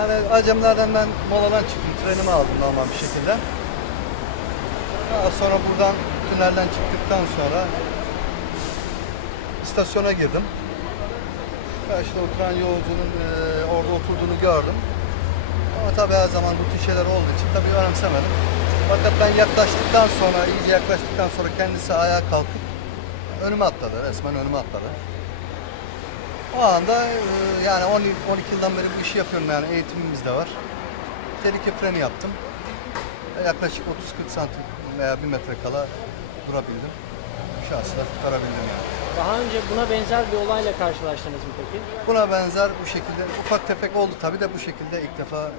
Yani acemlerden ben moladan çıktım. Trenimi aldım normal bir şekilde. Daha sonra buradan tünelden çıktıktan sonra istasyona girdim. Karşıda oturan yolcunun e, orada oturduğunu gördüm. Ama tabii her zaman bu tür şeyler olduğu için tabii önemsemedim. Fakat ben yaklaştıktan sonra, iyice yaklaştıktan sonra kendisi ayağa kalkıp önüme atladı. Resmen önüme atladı. O anda e, yani 10 12 yıldan beri bu işi yapıyorum yani eğitimimiz de var. Tehlike freni yaptım. Yaklaşık 30-40 santim veya 1 metre kala durabildim. Şahsla kurtarabildim yani. Daha önce buna benzer bir olayla karşılaştınız mı peki? Buna benzer bu şekilde ufak tefek oldu tabi de bu şekilde ilk defa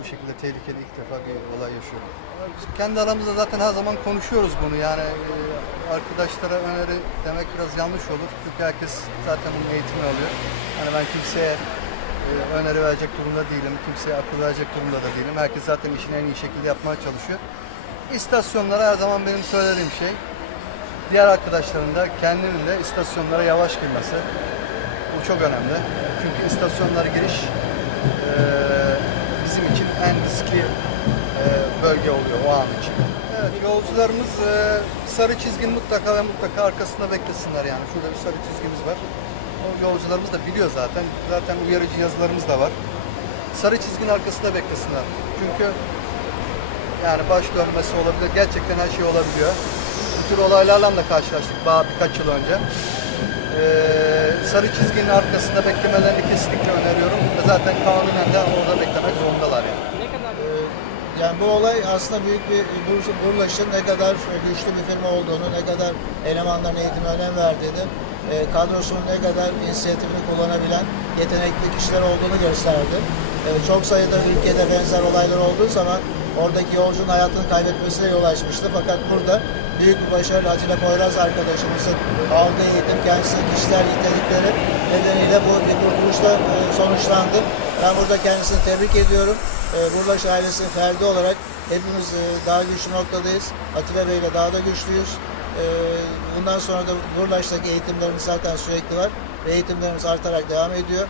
bu şekilde tehlikeli ilk defa bir olay yaşıyorum. Biz kendi aramızda zaten her zaman konuşuyoruz bunu yani e, arkadaşlara öneri demek biraz yanlış olur çünkü herkes zaten bunun eğitimini alıyor. Yani ben kimseye e, öneri verecek durumda değilim, kimseye akıl verecek durumda da değilim. Herkes zaten işini en iyi şekilde yapmaya çalışıyor. İstasyonlara her zaman benim söylediğim şey diğer arkadaşların da kendinin de istasyonlara yavaş girmesi. Bu çok önemli. Çünkü istasyonlara giriş eee, bizim için en riskli eee, bölge oluyor o an için. Evet, yolcularımız eee, sarı çizginin mutlaka ve mutlaka arkasında beklesinler yani. Şurada bir sarı çizgimiz var. O yolcularımız da biliyor zaten. Zaten uyarıcı yazılarımız da var. Sarı çizginin arkasında beklesinler. Çünkü yani baş dönmesi olabilir. Gerçekten her şey olabiliyor. Bu tür olaylarla da karşılaştık daha birkaç yıl önce. Ee, sarı çizginin arkasında beklemelerini kesinlikle öneriyorum. Ve zaten kanunen de orada beklemek zorundalar yani. Ne kadar Yani bu olay aslında büyük bir Bur- Burlaş'ın ne kadar güçlü bir firma olduğunu, ne kadar elemanların eğitimine önem verdiğini, e, kadrosunun ne kadar inisiyatifini kullanabilen yetenekli kişiler olduğunu gösterdi. E, Çok sayıda ülkede benzer olaylar olduğu zaman oradaki yolcunun hayatını kaybetmesine yol açmıştı. Fakat burada büyük bir başarı Atilla Poyraz arkadaşımızın aldığı eğitim, kendisinin kişiler yetenekleri nedeniyle bu bir kurtuluşla e, sonuçlandı. Ben burada kendisini tebrik ediyorum. E, Burlaş ailesinin ferdi olarak hepimiz e, daha güçlü noktadayız. Atilla Bey ile daha da güçlüyüz. Bundan sonra da Burlaş'taki eğitimlerimiz zaten sürekli var. Ve eğitimlerimiz artarak devam ediyor.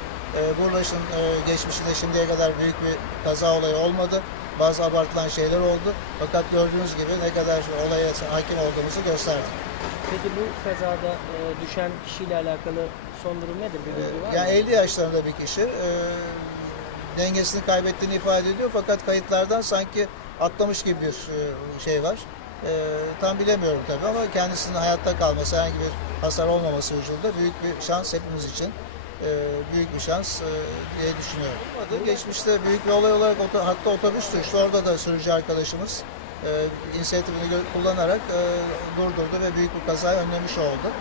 Burlaş'ın geçmişinde şimdiye kadar büyük bir kaza olayı olmadı. Bazı abartılan şeyler oldu. Fakat gördüğünüz gibi ne kadar olaya hakim olduğumuzu gösterdi. peki bu kazada e, düşen kişiyle alakalı son durum nedir? Bir bilgi var Ee, Yani mı? 50 yaşlarında bir kişi e, dengesini kaybettiğini ifade ediyor fakat kayıtlardan sanki atlamış gibi bir e, şey var. E, tam bilemiyorum tabii ama kendisinin hayatta kalması, herhangi bir hasar olmaması vücudunda büyük bir şans hepimiz için. E, büyük bir şans e, diye düşünüyorum. Adı Geçmişte büyük bir olay olarak hatta otobüs düştü. Orada da sürücü arkadaşımız e, inisiyatifini kullanarak e, durdurdu ve büyük bir kazayı önlemiş oldu.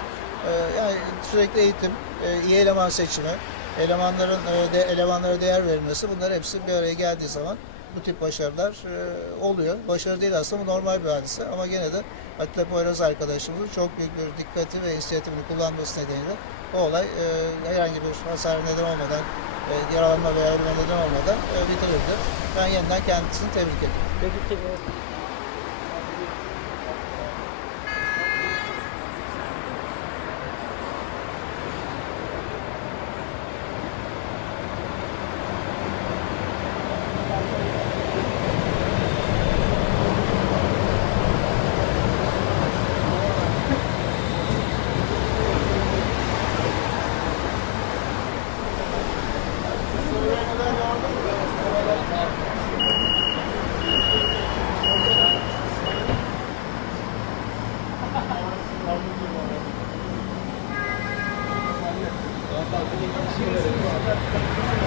Ee, Yani sürekli eğitim, e, iyi eleman seçimi, elemanların e, de, elemanlara değer verilmesi bunlar hepsi bir araya geldiği zaman bu tip başarılar e, oluyor. Başarı değil aslında bu normal bir hadise ama gene de Atilla Poyraz arkadaşımızın çok büyük bir dikkati ve inisiyatifini kullanması nedeniyle o olay e, herhangi bir hasar neden olmadan, e, yaralanma veya ölüme neden olmadan bitirildi. Ben yeniden kendisini tebrik ediyorum. Peki e, Thank you.